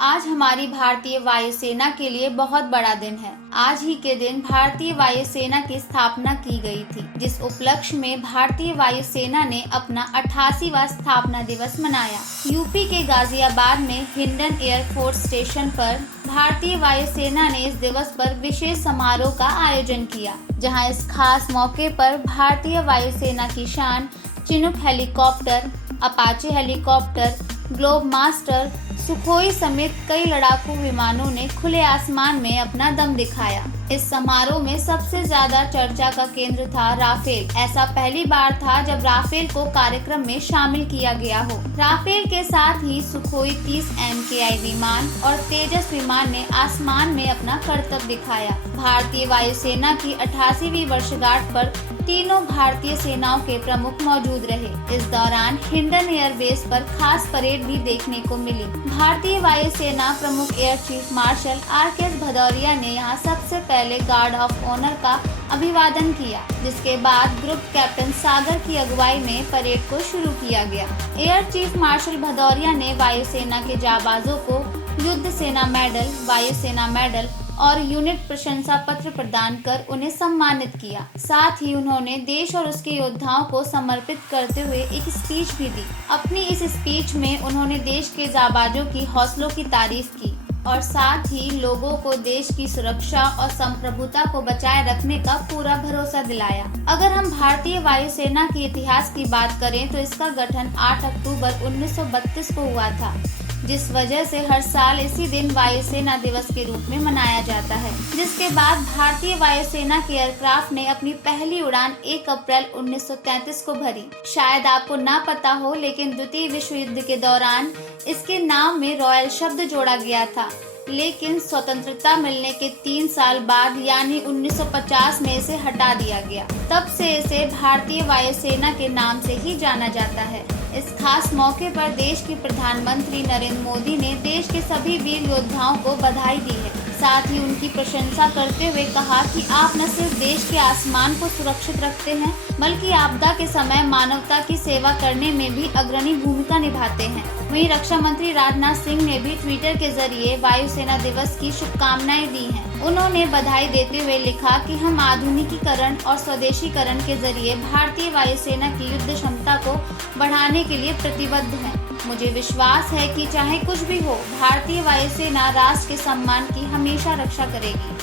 आज हमारी भारतीय वायुसेना के लिए बहुत बड़ा दिन है। आज ही के दिन भारतीय वायुसेना की स्थापना की गई थी, जिस उपलक्ष्य में भारतीय वायुसेना ने अपना 88वां स्थापना दिवस मनाया। यूपी के गाजियाबाद में हिंडन एयरफोर्स स्टेशन पर भारतीय वायुसेना ने इस दिवस पर विशेष समारोह का आयोजन किया, जहां इस खास मौके पर भारतीय वायुसेना की शान Chinook helicopter, Apache helicopter, globe master, Sukhoi समेत कई लड़ाकू विमानों ने खुले आसमान में अपना दम दिखाया। इस समारोह में सबसे ज्यादा चर्चा का केंद्र था राफेल। ऐसा पहली बार था जब राफेल को कार्यक्रम में शामिल किया गया हो। राफेल के साथ ही सुखोई 30 MKI विमान और तेजस विमान ने आसमान में अपना करतब दिखाया। भारतीय वायुसेना की 88वीं वर्षगांठ पर तीनों भारतीय सेनाओं के प्रमुख मौजूद रहे। इस दौरान हिंडन एयरबेस पर खास परेड भी देखने को मिली। भारतीय वायुसेना प्रमुख air chief marshal RKS Bhadauria ने यहां सबसे पहले गार्ड ऑफ ऑनर का अभिवादन किया, जिसके बाद ग्रुप कैप्टन सागर की अगुवाई में परेड को शुरू किया गया। एयर चीफ मार्शल भदौरिया ने वायुसेना के जाबाजों को युद्ध सेना मेडल, वायुसेना मेडल और यूनिट प्रशंसा पत्र प्रदान कर उन्हें सम्मानित किया। साथ ही उन्होंने देश और उसके योद्धाओं को समर्पित करते हुए एक स्पीच भी दी। अपनी इस स्पीच में उन्होंने देश के जाबाजों की हौसलों की तारीफ की और साथ ही लोगों को देश की सुरक्षा और संप्रभुता को बचाए रखने का पूरा भरोसा दिलाया। अगर हम भारतीय वायुसेना के इतिहास की बात करें तो इसका गठन 8 अक्टूबर 1932 को हुआ था, जिस वजह से हर साल इसी दिन वायुसेना दिवस के रूप में मनाया जाता है। जिसके बाद भारतीय वायुसेना के एयरक्राफ्ट ने अपनी पहली उड़ान 1 अप्रैल 1933 को भरी। शायद आपको ना पता हो, लेकिन द्वितीय विश्व युद्ध के दौरान इसके नाम में रॉयल शब्द जोड़ा गया था, लेकिन स्वतंत्रता मिलने के 3 साल बाद यानी 1950 में इसे हटा दिया गया। तब से इसे भारतीय वायुसेना के नाम से ही जाना जाता है। इस खास मौके पर देश के प्रधानमंत्री नरेंद्र मोदी ने देश के सभी वीर योद्धाओं को बधाई दी है। साथ ही उनकी प्रशंसा करते हुए कहा कि आप न सिर्फ देश के आसमान को सुरक्षित रखते हैं, बल्कि आपदा के समय मानवता की सेवा करने में भी अग्रणी भूमिका निभाते हैं। वहीं रक्षा मंत्री राजनाथ सिंह ने भी ट्विटर के जरिए वायुसेना दिवस की शुभकामनाएं दी हैं। उन्होंने बधाई देते हुए लिखा कि हम आधुनिकीकरण और स्वदेशीकरण के जरिए भारतीय वायुसेना की युद्ध क्षमता को बढ़ाने के लिए प्रतिबद्ध हैं। मुझे विश्वास है कि चाहे कुछ भी हो, भारतीय वायुसेना राष्ट्र के सम्मान की हमेशा रक्षा करेगी।